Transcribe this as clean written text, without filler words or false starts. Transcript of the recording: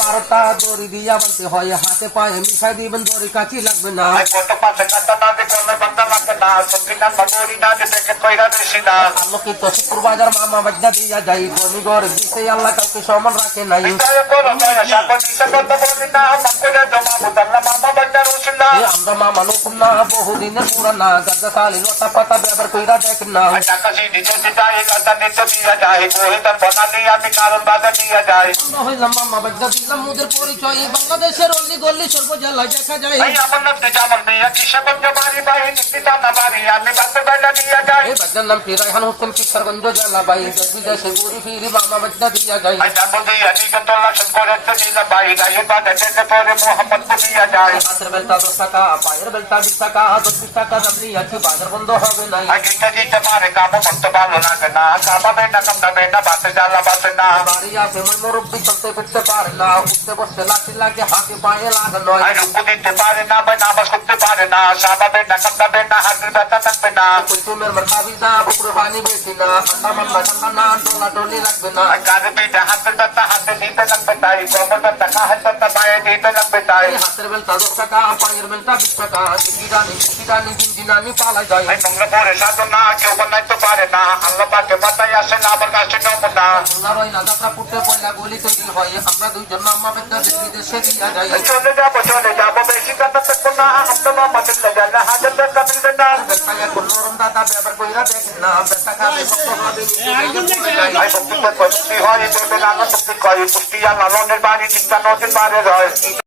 12টা দড়ি দিয়া বানতে হয়, হাতে পায়ে মিশাই দিবেন, দড়ি কাছি লাগবে না। আলোকিত শুক্রবাজার মামা বাজনা দিয়া যাই, ধনী ঘর দিছে আল্লাহ কাউকে সমান রাখে নাই। আমরা মামা নতুন না, বহুদিনের পুরানা, গাজা কালি লতা পাতা ব্যবহার কইরা দেখ না। আমরা হইলাম মামা বাজনা দিলাম মুদের পরিচয়, বাংলাদেশের অল্লি গল্লি সর্ব জেলায় দেখা যায়। বাজনার নাম রায়হান হোসেন, কিশোরগঞ্জ জেলা বাই, দেশ বিদেশে ঘুরি ফিরি মামা বাজনা দিয়া যায়। হাতের বেলটা 10 টাকা, পায়ের বেলটা 20 টাকা, 10-20 টাকা দাম নিয়ে আছি, বাজার বন্ধ হবে নাই। বাড়ি আছে মই মুরব্বি, চলতে ফিরতে পারে না, উঠতে বসতে লাঠি লাগে, হাতে পায়ে লাগা নয়। কুলতুমের মাথাবিদা বুকুর পানি বেশি না, ঠান্ডা মান্না ঠান্ডা না, ডোলা ডলি লাগবে না। হাতের বেলটা 10 টাকা, পায়ের বেলটা 20 টাকা, টিকিরানি জিনজিনানি পালা যায়। রয়না যাত্রা করতে পয়লা গলি তৈরি হয়, আমরা দুইজন মামা বেদনা দেশ বিদেশে দিয়া যাই। নরম দাদা ব্যবহার কইরা দেখেন না, বেটা খাবে পুষ্টি হয় লালনের বাড়ি চিন্তা নদীর বাড়ি রয়।